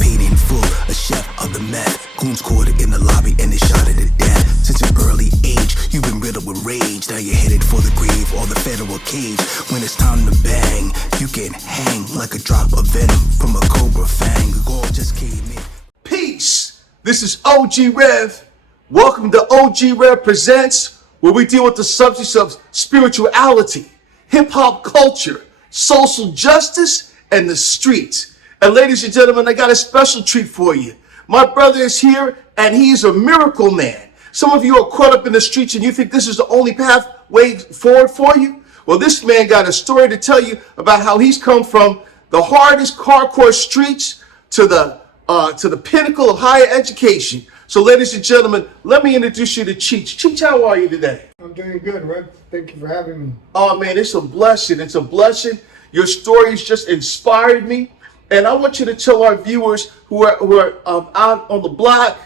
paid in full, a chef of the meth. Goons caught it in the lobby and they shot it to death. Since an early age, you've been riddled with rage. Now you're headed for the grave or the federal cage. When it's time to bang, you get hanged like a drop of venom from a cobra fang. The goal just came in. Peace! This is OG Rev. Welcome to OG Rev Presents, where we deal with the subjects of spirituality, hip-hop culture, social justice, and the streets. And ladies and gentlemen, I got a special treat for you. My brother is here, and he is a miracle man. Some of you are caught up in the streets and you think this is the only pathway forward for you? Well, this man got a story to tell you about how he's come from the hardest hardcore streets to the pinnacle of higher education. So, ladies and gentlemen, let me introduce you to Cheech. Cheech, how are you today? I'm doing good, Rev. Thank you for having me. Oh, man, it's a blessing. It's a blessing. Your stories just inspired me. And I want you to tell our viewers who are out on the block,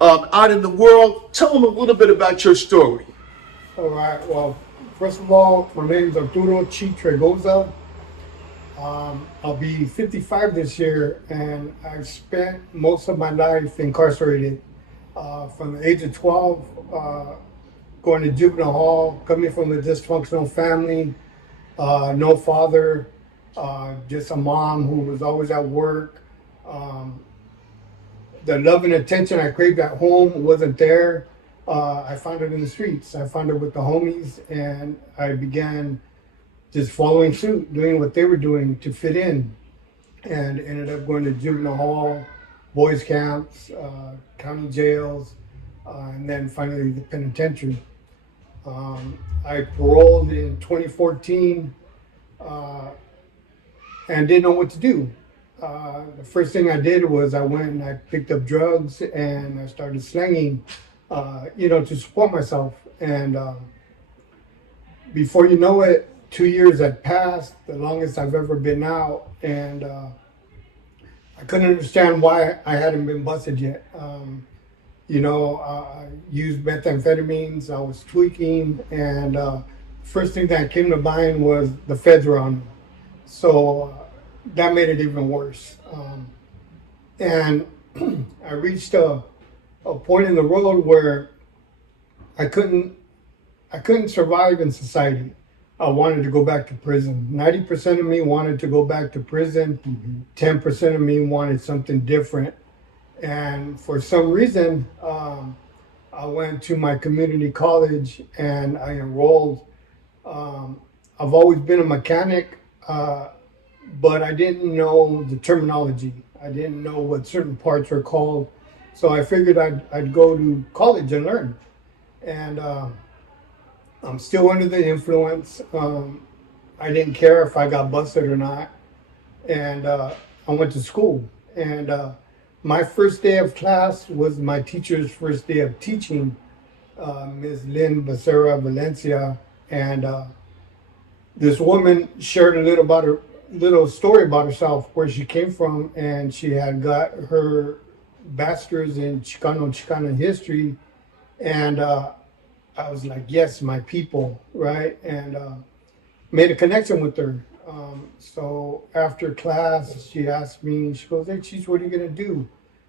out in the world, tell them a little bit about your story. All right. Well, first of all, my name is Arturo Cheech. I'll be 55 this year, and I've spent most of my life incarcerated. From the age of 12, going to juvenile hall, coming from a dysfunctional family, no father, just a mom who was always at work. The love and attention I craved at home wasn't there. I found it in the streets. I found it with the homies, and I began just following suit, doing what they were doing to fit in, and ended up going to juvenile hall, boys camps, county jails, and then finally the penitentiary. I paroled in 2014 and didn't know what to do. The first thing I did was I went and I picked up drugs and I started slanging, to support myself. And before you know it, 2 years had passed, the longest I've ever been out, and I couldn't understand why I hadn't been busted yet. I used methamphetamines, I was tweaking, and first thing that came to mind was the feds were on me. So that made it even worse. And I reached a point in the road where I couldn't survive in society. I wanted to go back to prison. 90% of me wanted to go back to prison. 10% of me wanted something different. And for some reason, I went to my community college and I enrolled. I've always been a mechanic, but I didn't know the terminology. I didn't know what certain parts were called. So I figured I'd go to college and learn. And I'm still under the influence. I didn't care if I got busted or not. And I went to school. And my first day of class was my teacher's first day of teaching, Ms. Lynn Becerra Valencia. And this woman shared a little story about herself, where she came from, and she had got her bachelor's in Chicano history. And I was like, yes, my people, right? And made a connection with her. So after class, she asked me, she goes, hey, Cheech, what are you going to do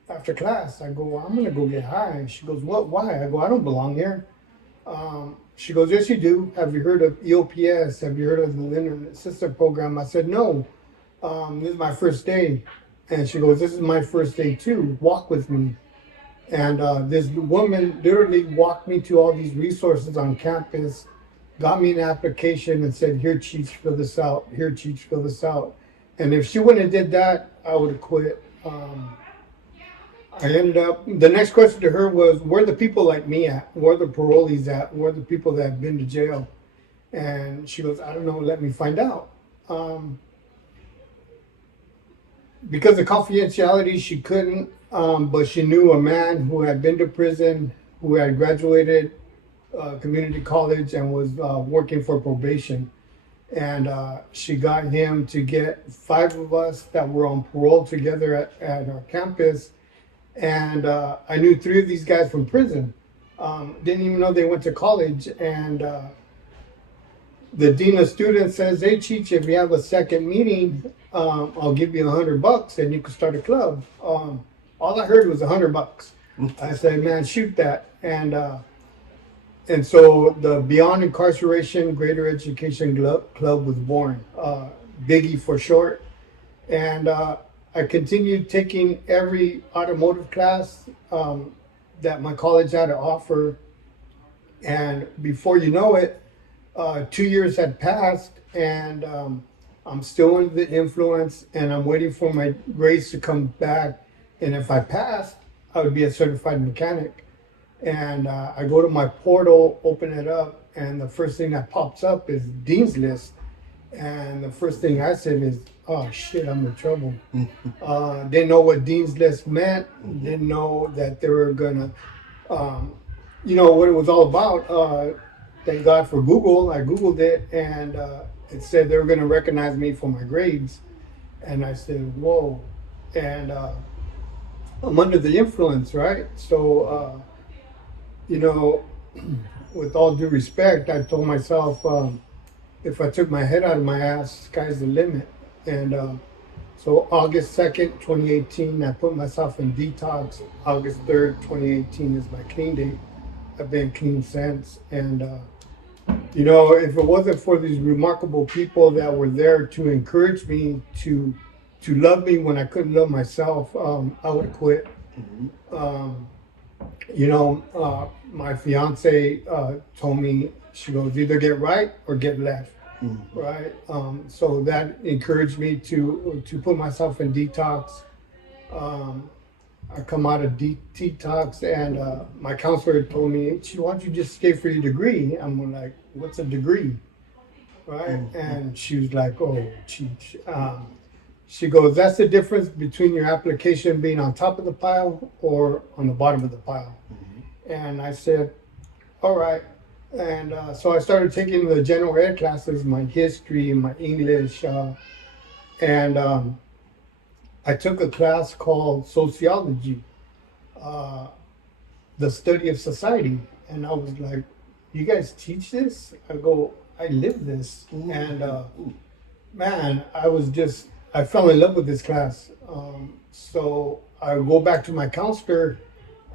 after class? I go, well, I'm going to go get high. She goes, what, why? I go, I don't belong here. She goes, yes, you do. Have you heard of EOPS? Have you heard of the Linden Sister Program? I said, no, this is my first day. And she goes, this is my first day too. Walk with me. And this woman literally walked me to all these resources on campus, got me an application and said, here, Cheech, fill this out. Here, Cheech, fill this out. And if she wouldn't have did that, I would have quit. I ended up, the next question to her was, where are the people like me at? Where are the parolees at? Where are the people that have been to jail? And she goes, I don't know, let me find out. Because of confidentiality, she couldn't, but she knew a man who had been to prison, who had graduated community college and was working for probation. And she got him to get 5 of us that were on parole together at our campus. And I knew 3 of these guys from prison. Didn't even know they went to college. And the dean of students says, "Hey, Cheech, if you have a second meeting, I'll give you $100 and you can start a club." All I heard was $100. I said, "Man, shoot that!" And so the Beyond Incarceration Greater Education Club was born, Biggie for short. And I continued taking every automotive class that my college had to offer. And before you know it, 2 years had passed, and I'm still under the influence, and I'm waiting for my grades to come back. And if I passed, I would be a certified mechanic. And I go to my portal, open it up, and the first thing that pops up is Dean's List. And the first thing I said is, "Oh shit, I'm in trouble." Didn't know what Dean's List meant. Didn't know that they were gonna, what it was all about. Thank God for Google. I Googled it, and it said they were gonna recognize me for my grades. And I said, "Whoa!" And I'm under the influence, right? So, with all due respect, I told myself, if I took my head out of my ass, sky's the limit. And so August 2nd, 2018, I put myself in detox. August 3rd, 2018 is my clean date. I've been clean since. And, if it wasn't for these remarkable people that were there to encourage me to love me when I couldn't love myself, I would have quit. My fiance told me, she goes, "Either get right or get left." Right. So that encouraged me to put myself in detox. I come out of detox, and my counselor told me, "Why don't you just stay for your degree?" I'm like, "What's a degree?" Right. And she was like, "Oh, Cheech." She goes, "That's the difference between your application being on top of the pile or on the bottom of the pile." And I said, "All right." And so I started taking the general ed classes, my history, my English, and I took a class called sociology, the study of society. And I was like, "You guys teach this?" I go, "I live this." And man, I fell in love with this class. So I go back to my counselor,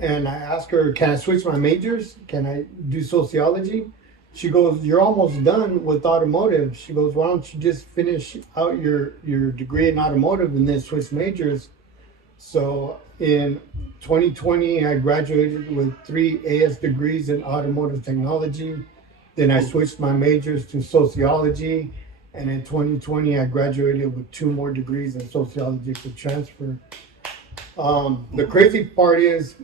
and I ask her, "Can I switch my majors? Can I do sociology?" She goes, "You're almost done with automotive." She goes, "Why don't you just finish out your degree in automotive and then switch majors?" So in 2020, I graduated with 3 AS degrees in automotive technology. Then I switched my majors to sociology. And in 2020, I graduated with 2 more degrees in sociology for transfer. The crazy part is,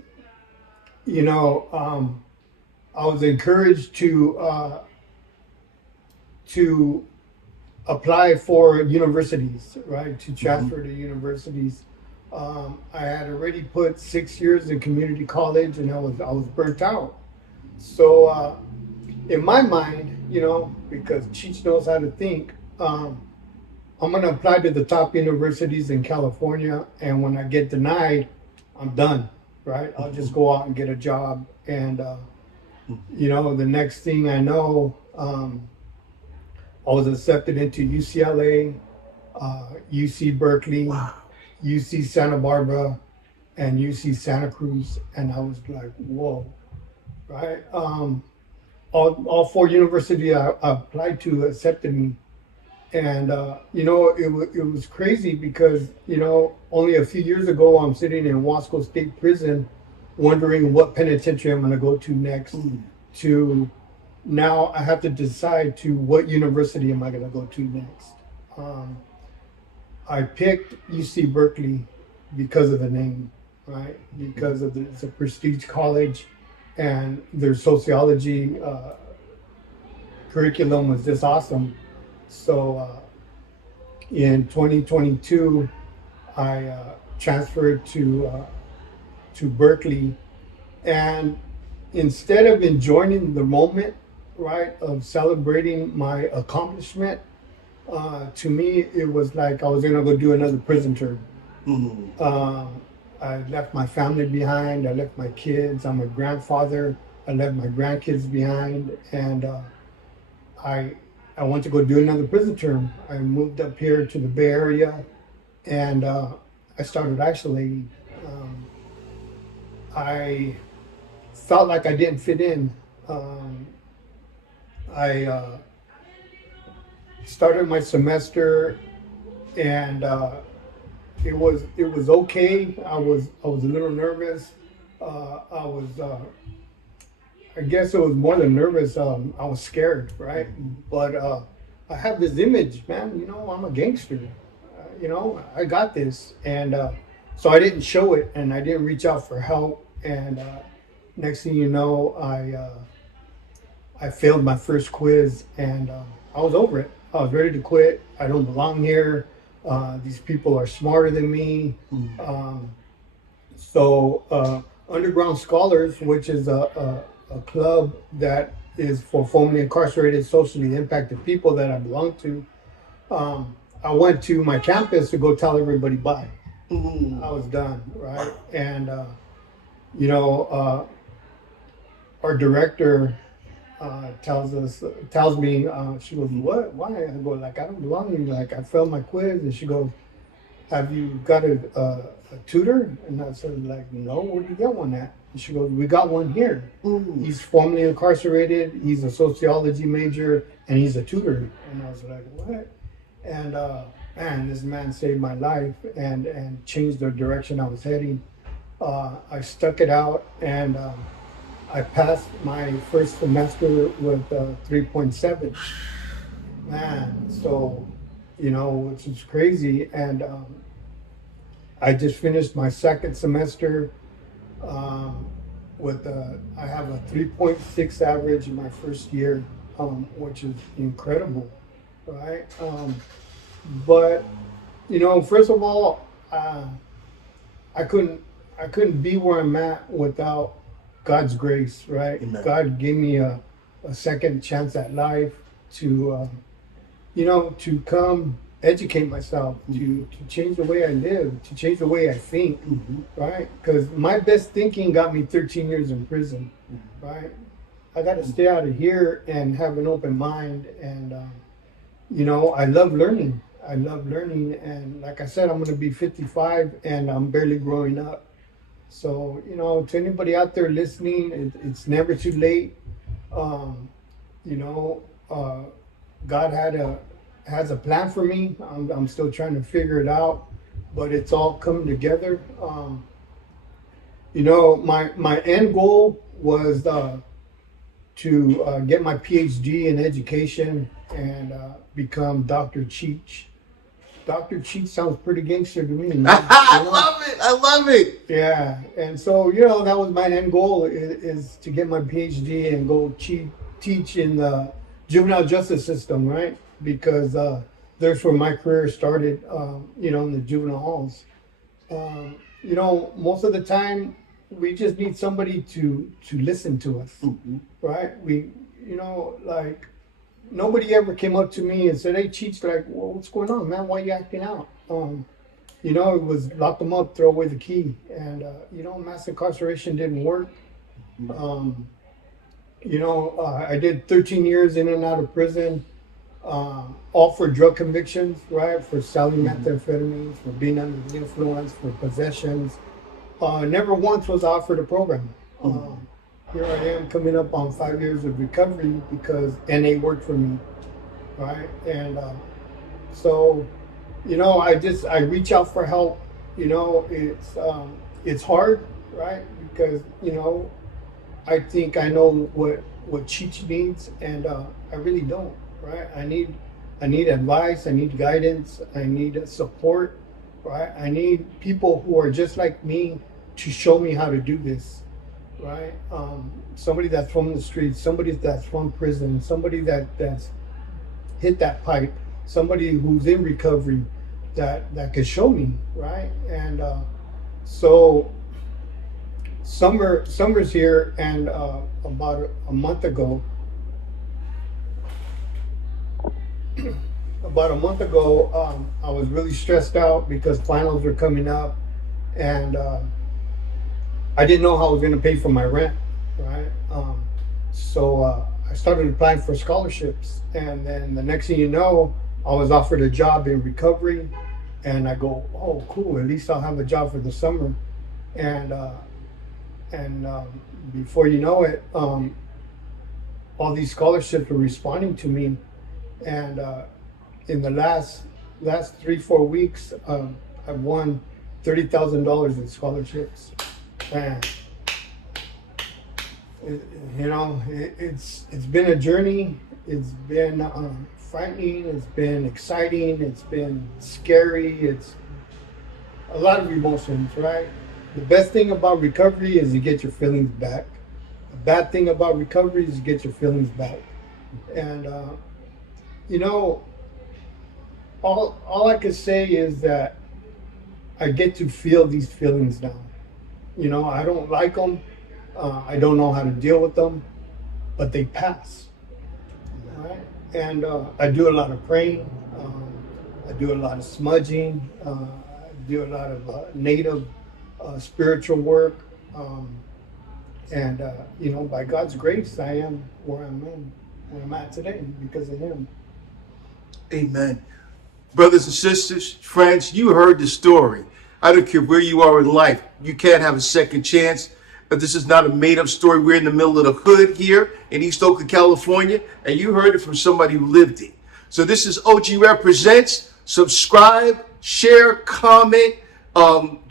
I was encouraged to apply for universities, right? To transfer to universities. I had already put 6 years in community college, and I was burnt out. So in my mind, because Cheech knows how to think, I'm going to apply to the top universities in California, and when I get denied, I'm done. Right? I'll just go out and get a job. And, the next thing I know, I was accepted into UCLA, UC Berkeley, UC Santa Barbara, and UC Santa Cruz. And I was like, whoa, right? All 4 universities I applied to accepted me. And, it was crazy because, only a few years ago, I'm sitting in Wasco State Prison wondering what penitentiary I'm going to go to next. To now I have to decide to what university am I going to go to next. I picked UC Berkeley because of the name, right? Because it's a prestige college, and their sociology curriculum was just awesome. So in 2022, I transferred to Berkeley, and instead of enjoying the moment, right, of celebrating my accomplishment, to me it was like I was gonna go do another prison term. I left my family behind. I left my kids. I'm a grandfather. I left my grandkids behind, and I went to go do another prison term. I moved up here to the Bay Area, and I started isolating. I felt like I didn't fit in. I started my semester, and it was okay. I was a little nervous. I guess it was more than nervous. I was scared, right? But I have this image, man. You know, I'm a gangster. You know, I got this, and so I didn't show it, and I didn't reach out for help. And next thing you know, I failed my first quiz, and I was over it. I was ready to quit. I don't belong here. These people are smarter than me. So Underground Scholars, which is a club that is for formerly incarcerated, socially impacted people that I belong to. I went to my campus to go tell everybody bye. I was done, right? And our director tells me, she goes, "What? Why?" I go, "Like, I don't belong here. Like, I failed my quiz." And she goes, "Have you got a tutor?" And I said, like, "No, where do you get one at?" And she goes, "We got one here. He's formerly incarcerated. He's a sociology major, and he's a tutor." And I was like, "What?" And man, this man saved my life and changed the direction I was heading. I stuck it out, and I passed my first semester with 3.7. Man, so, which is crazy. And I just finished my second semester with I have a 3.6 average in my first year, which is incredible, right? But first of all, I couldn't be where I'm at without God's grace, right? Amen. God gave me a second chance at life to to come educate myself, to change the way I live, to change the way I think, right? Because my best thinking got me 13 years in prison, right? I got to stay out of here and have an open mind. And I love learning. And like I said, I'm going to be 55 and I'm barely growing up. So, to anybody out there listening, it's never too late. God has a plan for me. I'm still trying to figure it out, but it's all coming together. My end goal was to get my PhD in education and become Dr. Cheech. Dr. Cheech sounds pretty gangster to me. I love it. Yeah, and so that was my end goal is to get my PhD and go teach in the juvenile justice system, right? Because there's where my career started, in the juvenile halls. Most of the time we just need somebody to listen to us, right? We, like, nobody ever came up to me and said, "Hey, Cheech, like, well, what's going on, man? Why are you acting out?" It was lock them up, throw away the key. And, mass incarceration didn't work. I did 13 years in and out of prison, all for drug convictions, right? For selling methamphetamines, for being under the influence, for possessions. Never once was offered a program. Here I am coming up on 5 years of recovery because NA worked for me, right? And so, I reach out for help. It's hard, right? Because I think I know what Cheech needs, and I really don't, right? I need advice. I need guidance. I need support, right? I need people who are just like me to show me how to do this. Right? Somebody that's from the streets, somebody that's from prison, somebody that's hit that pipe, somebody who's in recovery that could show me, right? And so summer's here, and about a month ago, I was really stressed out because finals were coming up, and I didn't know how I was going to pay for my rent, right? So I started applying for scholarships, and then the next thing you know, I was offered a job in recovery, and I go, oh, cool. At least I'll have a job for the summer, and before you know it, all these scholarships were responding to me, and in the last 3-4 weeks, I've won $30,000 in scholarships, and it's been a journey. It's been frightening. It's been exciting. It's been scary. It's a lot of emotions, right? The best thing about recovery is you get your feelings back. The bad thing about recovery is you get your feelings back. And all I can say is that I get to feel these feelings now. I don't like them. I don't know how to deal with them, but they pass. Right? And I do a lot of praying. I do a lot of smudging. I do a lot of native spiritual work. And by God's grace, I am where I'm at today because of Him. Amen. Brothers and sisters, friends, you heard the story. I don't care where you are in life. You can't have a second chance. But this is not a made-up story. We're in the middle of the hood here in East Oakland, California, and you heard it from somebody who lived it. So this is OG Rev Presents. Subscribe, share, comment,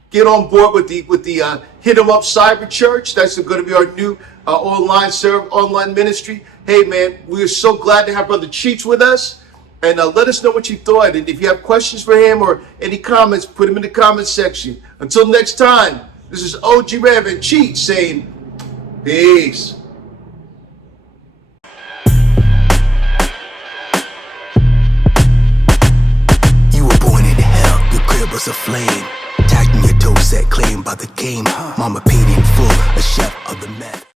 get on board with the Hit 'em Up Cyber Church. That's going to be our new online ministry. Hey, man, we are so glad to have Brother Cheech with us. And let us know what you thought. And if you have questions for him or any comments, put them in the comment section. Until next time, this is OG Rev and Cheech saying peace. You were born in hell, your crib was aflame. Tagged in your toe set, claimed by the game. Mama paid in full, a chef of the meth.